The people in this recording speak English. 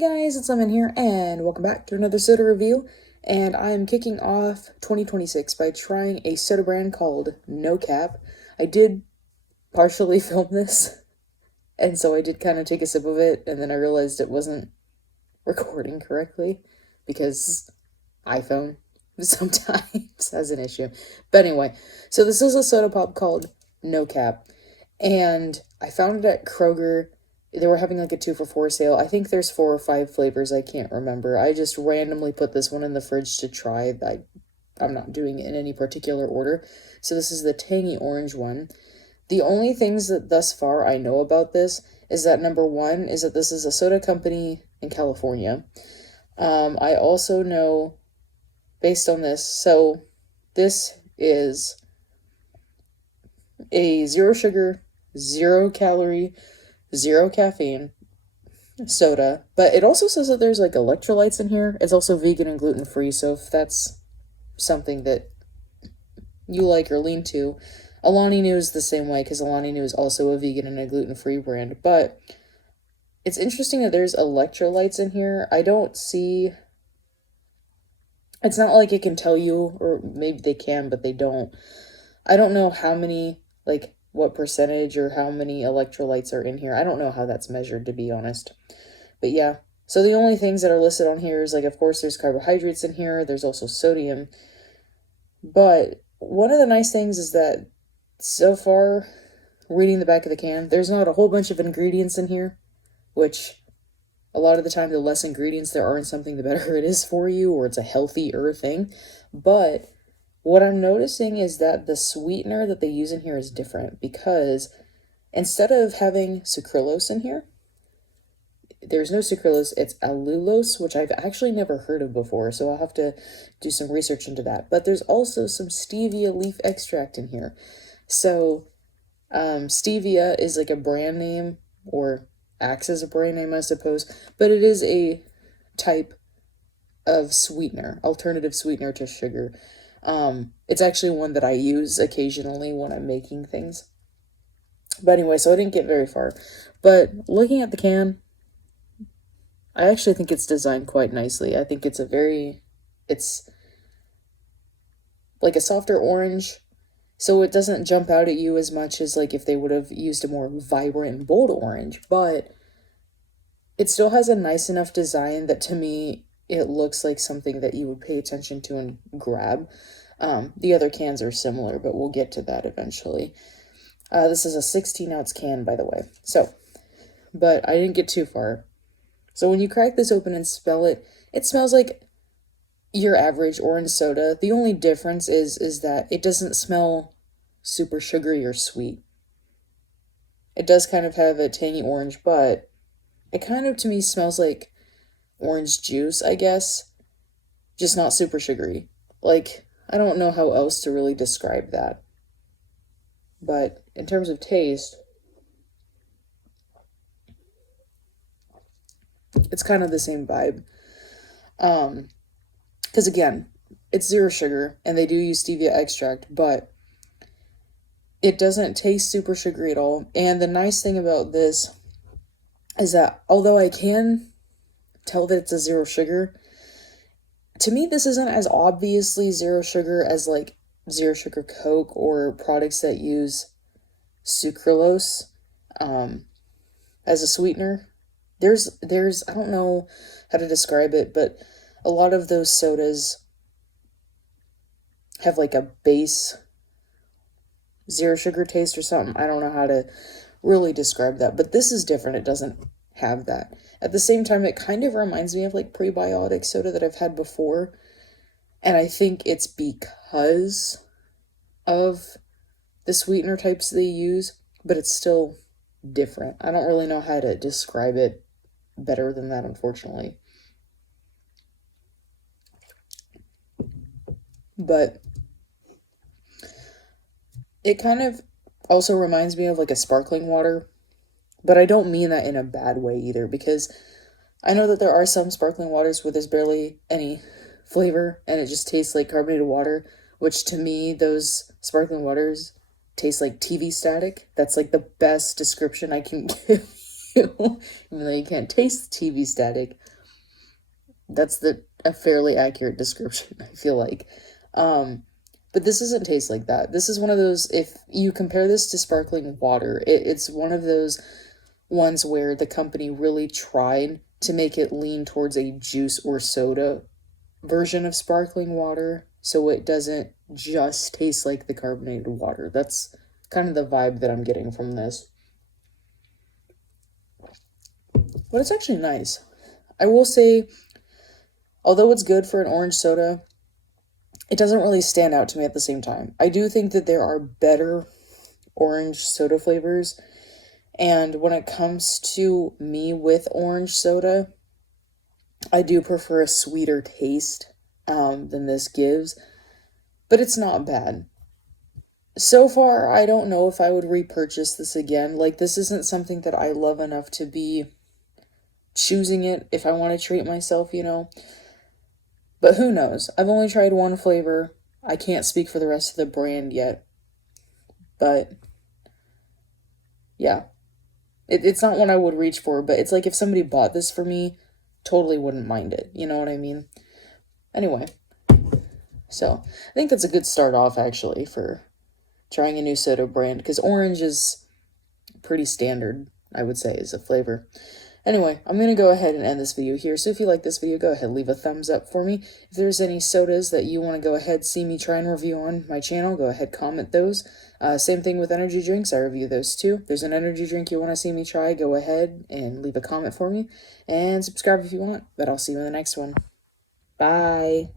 guys, it's Lemon here, and welcome back to another soda review. And I am kicking off 2026 by trying a soda brand called No Cap. I did partially film this, and so I did kind of take a sip of it, and then I realized it wasn't recording correctly because iPhone sometimes has an issue. But anyway, so this is a soda pop called No Cap, and I found it at Kroger. They were having like a 2 for $4 sale. I think there's 4 or 5 flavors. I can't remember. I just randomly put this one in the fridge to try. I'm not doing it in any particular order. So this is the Tangy Orange one. The only things that thus far I know about this is that number one is that this is a soda company in California. I also know, based on this, so this is a 0 sugar, 0 calorie, 0 caffeine soda, but it also says that there's like electrolytes in here. It's also vegan and gluten-free, so if that's something that you like or lean to. Alani Nu is the same way, because Alani Nu is also a vegan and a gluten-free brand, but it's interesting that there's electrolytes in here. I don't see... It's not like it can tell you, or maybe they can, but they don't. I don't know how many, like, what percentage or how many electrolytes are in here. I don't know how that's measured, to be honest. But yeah, so the only things that are listed on here is, like, of course, there's carbohydrates in here. There's also sodium. But one of the nice things is that so far, reading the back of the can, there's not a whole bunch of ingredients in here, which a lot of the time, the less ingredients there are in something, the better it is for you, or it's a healthier thing. But what I'm noticing is that the sweetener that they use in here is different, because instead of having sucralose in here, there's no sucralose, it's allulose, which I've actually never heard of before, so I'll have to do some research into that. But there's also some stevia leaf extract in here. So stevia is like a brand name, or acts as a brand name, I suppose, but it is a type of sweetener, alternative sweetener to sugar. It's actually one that I use occasionally when I'm making things. But anyway, so I didn't get very far. But looking at the can, I actually think it's designed quite nicely. I think it's like a softer orange, so it doesn't jump out at you as much as like if they would have used a more vibrant and bold orange, but it still has a nice enough design that to me it looks like something that you would pay attention to and grab. The other cans are similar, but we'll get to that eventually. This is a 16-ounce can, by the way. So, but I didn't get too far. So when you crack this open and smell it, it smells like your average orange soda. The only difference is that it doesn't smell super sugary or sweet. It does kind of have a tangy orange, but it kind of, to me, smells like orange juice, I guess, just not super sugary. Like, I don't know how else to really describe that. But in terms of taste, it's kind of the same vibe. Because again, it's 0 sugar, and they do use stevia extract, but it doesn't taste super sugary at all. And the nice thing about this is that although I can tell that it's a 0 sugar, to me this isn't as obviously 0 sugar as like 0 sugar Coke or products that use sucralose as a sweetener. There's I don't know how to describe it, but a lot of those sodas have like a base 0 sugar taste or something. I don't know how to really describe that, but this is different. It doesn't have that. At the same time, it kind of reminds me of like prebiotic soda that I've had before, and I think it's because of the sweetener types they use, but it's still different. I don't really know how to describe it better than that, unfortunately. But it kind of also reminds me of like a sparkling water, but I don't mean that in a bad way either, because I know that there are some sparkling waters where there's barely any flavor and it just tastes like carbonated water, which to me, those sparkling waters taste like TV static. That's like the best description I can give you, even though you can't taste the TV static. That's a fairly accurate description, I feel like. Um, but this doesn't taste like that. This is one of those, if you compare this to sparkling water, it's one of those ones where the company really tried to make it lean towards a juice or soda version of sparkling water, so it doesn't just taste like the carbonated water. That's kind of the vibe that I'm getting from this. But it's actually nice. I will say, although it's good for an orange soda, it doesn't really stand out to me at the same time. I do think that there are better orange soda flavors, and when it comes to me with orange soda, I do prefer a sweeter taste than this gives, but it's not bad. So far, I don't know if I would repurchase this again. Like, this isn't something that I love enough to be choosing it if I want to treat myself, you know? But who knows? I've only tried one flavor. I can't speak for the rest of the brand yet. But yeah, it's not one I would reach for, but it's like if somebody bought this for me, totally wouldn't mind it. You know what I mean? Anyway, so I think that's a good start off actually for trying a new soda brand because orange is pretty standard, I would say, as a flavor. Anyway, I'm going to go ahead and end this video here. So if you like this video, go ahead, leave a thumbs up for me. If there's any sodas that you want to go ahead, see me try and review on my channel, go ahead, comment those. Same thing with energy drinks. I review those too. If there's an energy drink you want to see me try, go ahead and leave a comment for me. And subscribe if you want. But I'll see you in the next one. Bye.